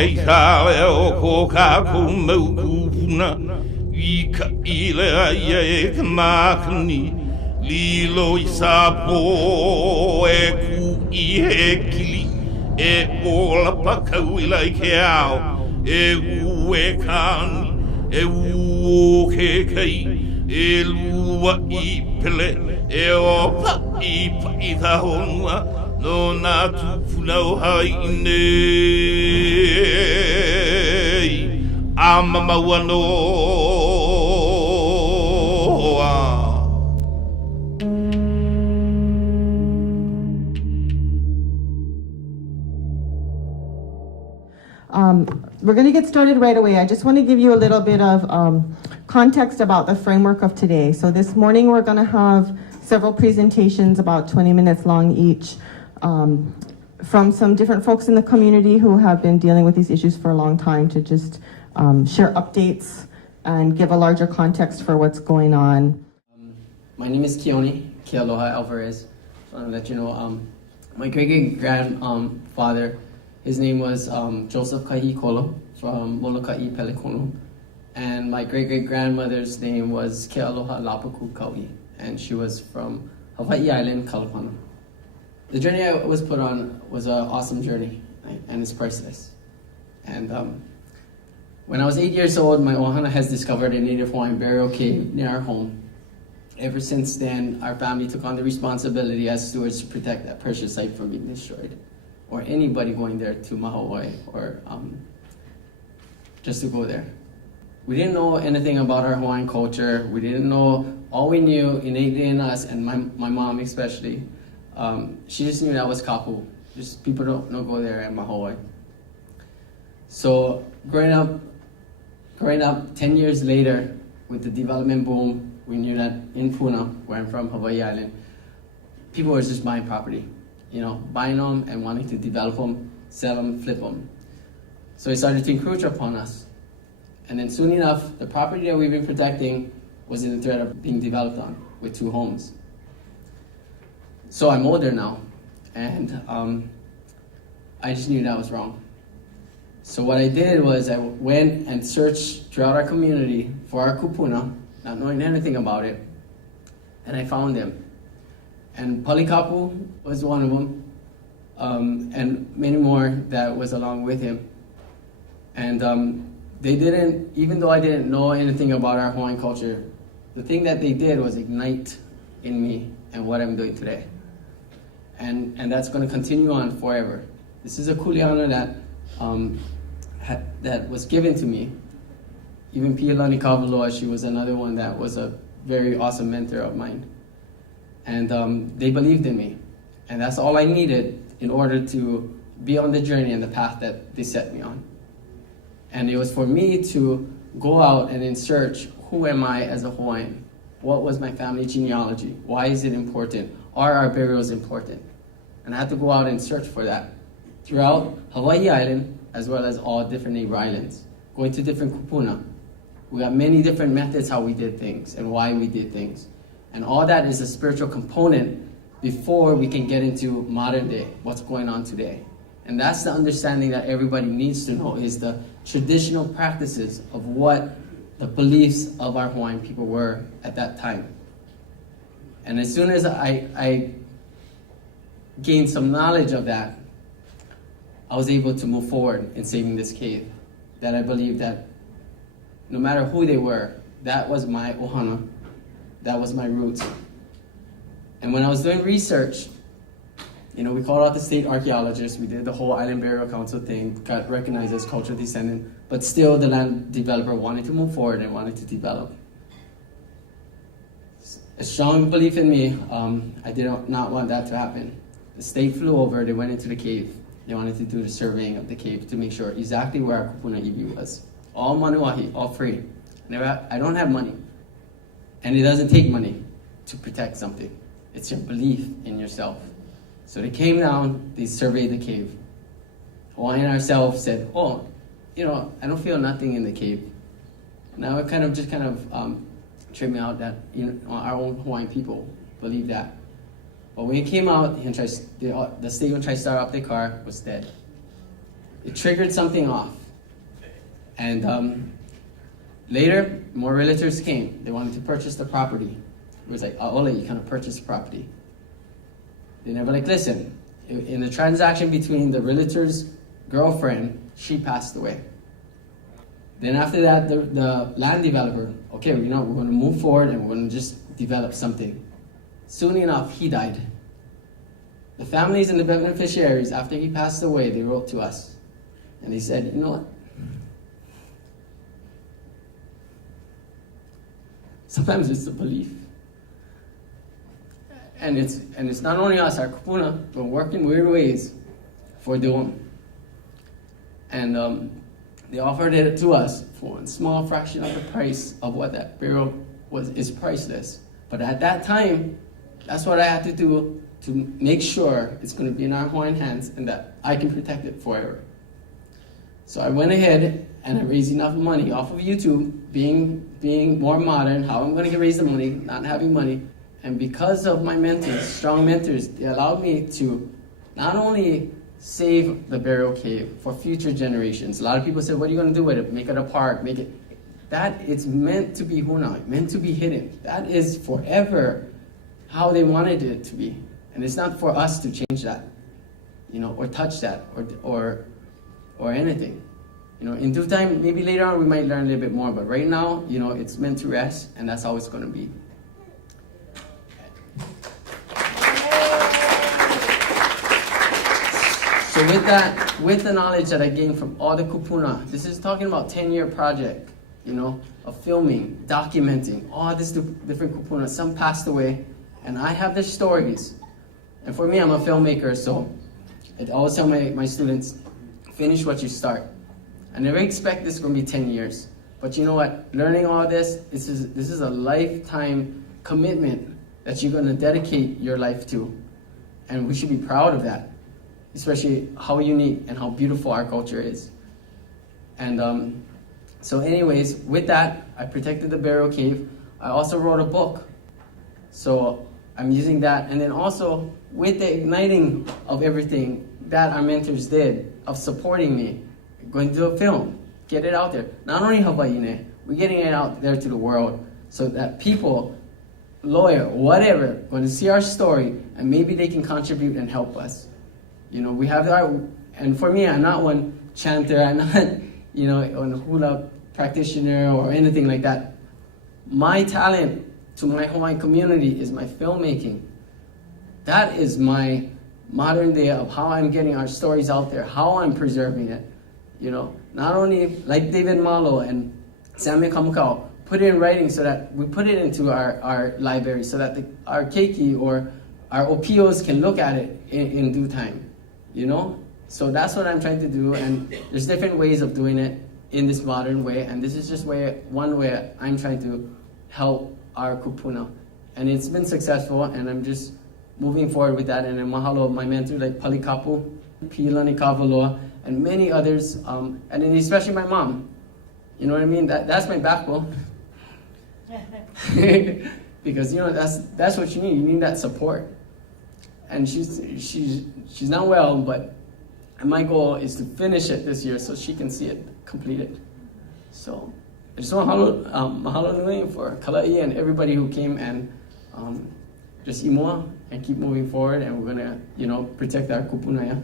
kei tāwe o ko kākou mau kupuna I ka ilea ia e ka mākani Lilo I sāpō e ku I he kili E ola pakau I lai ke ao E u e kāni E u o ke kei E lua I pele E o pa I tā honua No nā tūpuna o Hawai'i nei A mamaua noa We're going to get started right away. I just want to give you a little bit of context about the framework of today. So this morning we're going to have several presentations about 20 minutes long each from some different folks in the community who have been dealing with these issues for a long time to just share updates and give a larger context for what's going on. My name is Keoni Kealoha Alvarez. So I want to let you know, my great-great-grandfather, his name was Joseph Kahi Kolo from Moloka'i Pelekonu. And my great-great-grandmother's name was Kealoha Lapaku Kau'i, and she was from Hawai'i Island, Kalapana. The journey I was put on was an awesome journey, right? And it's priceless. And when I was 8 years old, my ohana has discovered a native Hawaiian burial cave near our home. Ever since then, our family took on the responsibility as stewards to protect that precious site from being destroyed, or anybody going there to Mahawaii, or just to go there. We didn't know anything about our Hawaiian culture. We didn't know, all we knew innately in us, and my mom especially, she just knew that was Kapu. Just people don't go there at Mahawaii. So growing up 10 years later, with the development boom, we knew that in Puna, where I'm from, Hawai'i Island, people were just buying property, buying them and wanting to develop them, sell them, flip them. So it started to encroach upon us. And then soon enough, the property that we've been protecting was in the threat of being developed on with 2 homes. So I'm older now, and I just knew that was wrong. So what I did was I went and searched throughout our community for our kupuna, not knowing anything about it, and I found them. And Kapu was one of them, and many more that was along with him. And they didn't, even though I didn't know anything about our Hawaiian culture, the thing that they did was ignite in me and what I'm doing today. And that's going to continue on forever. This is a kuleana that was given to me. Even Pialani Kavaloa, she was another one that was a very awesome mentor of mine. And they believed in me. And that's all I needed in order to be on the journey and the path that they set me on. And it was for me to go out and then search, who am I as a Hawaiian? What was my family genealogy? Why is it important? Are our burials important? And I had to go out and search for that throughout Hawai'i Island, as well as all different neighbor islands, going to different kupuna. We got many different methods how we did things and why we did things. And all that is a spiritual component before we can get into modern day, what's going on today. And that's the understanding that everybody needs to know, is the traditional practices of what the beliefs of our Hawaiian people were at that time. And as soon as I gained some knowledge of that, I was able to move forward in saving this cave. That I believe that no matter who they were, that was my ohana, that was my roots. And when I was doing research, we called out the state archaeologists, we did the whole Island Burial Council thing, got recognized as cultural descendant, but still the land developer wanted to move forward and wanted to develop. A strong belief in me, I did not want that to happen. The state flew over, they went into the cave. They wanted to do the surveying of the cave to make sure exactly where our kupuna iwi was. All manuahi, all free. I don't have money. And it doesn't take money to protect something. It's your belief in yourself. So they came down, they surveyed the cave. Hawaiian ourselves said, I don't feel nothing in the cave. Now it kind of tripped me out that our own Hawaiian people believe that. But when he came out, the state tried to start up their car, was dead. it triggered something off. And later, more realtors came. They wanted to purchase the property. It was like, Aloha, you cannot purchase the property. They never like, listen, in the transaction between the realtor's girlfriend, she passed away. Then after that, the land developer, okay, we're going to move forward and we're going to just develop something. Soon enough, he died. The families and the beneficiaries, after he passed away, they wrote to us. And they said, you know what? Sometimes it's the belief. And it's not only us, our kupuna, but working weird ways for doing. And they offered it to us for a small fraction of the price of what that burial is priceless. But at that time, that's what I had to do to make sure it's going to be in our Hawaiian hands and that I can protect it forever. So I went ahead and I raised enough money off of YouTube, being more modern, how I'm going to raise the money, not having money. And because of my mentors, strong mentors, they allowed me to not only save the burial cave for future generations. A lot of people said, what are you going to do with it? Make it a park, make it... That it's meant to be huna, meant to be hidden. That is forever how they wanted it to be. And it's not for us to change that, or touch that, or anything. In due time, maybe later on we might learn a little bit more, but right now, it's meant to rest, and that's how it's going to be. So with the knowledge that I gained from all the kupuna, this is talking about 10-year project, of filming, documenting, all these different kupuna. Some passed away, and I have their stories. And for me, I'm a filmmaker, so I always tell my students, finish what you start. I never expect this is going to be 10 years. But you know what? Learning all this is a lifetime commitment that you're going to dedicate your life to. And we should be proud of that, especially how unique and how beautiful our culture is. And so anyways, with that, I protected the burial cave. I also wrote a book. So I'm using that. And then also, with the igniting of everything that our mentors did, of supporting me, going to do a film, get it out there. Not only Hawai'i, we're getting it out there to the world so that people, lawyer, whatever, going to see our story and maybe they can contribute and help us. We have and for me, I'm not one chanter, I'm not, a hula practitioner or anything like that. My talent to my Hawaiian community is my filmmaking. That is my modern day of how I'm getting our stories out there, how I'm preserving it. Not only like David Malo and Samuel Kamukau, put it in writing so that we put it into our library so that our keiki or our OPOs can look at it in due time. So that's what I'm trying to do, and there's different ways of doing it in this modern way, and this is just one way I'm trying to help our kupuna. And it's been successful, and I'm just moving forward with that, and then mahalo my mentor like Kapu, Keoni Kealoha, and many others, and then especially my mom. You know what I mean? That's my backbone. Because that's what you need. You need that support. And she's not well, but my goal is to finish it this year so she can see it completed. So I just want to mahalo nui for Kala'i and everybody who came and just imoa and keep moving forward, and we're gonna protect our kupuna. Yeah?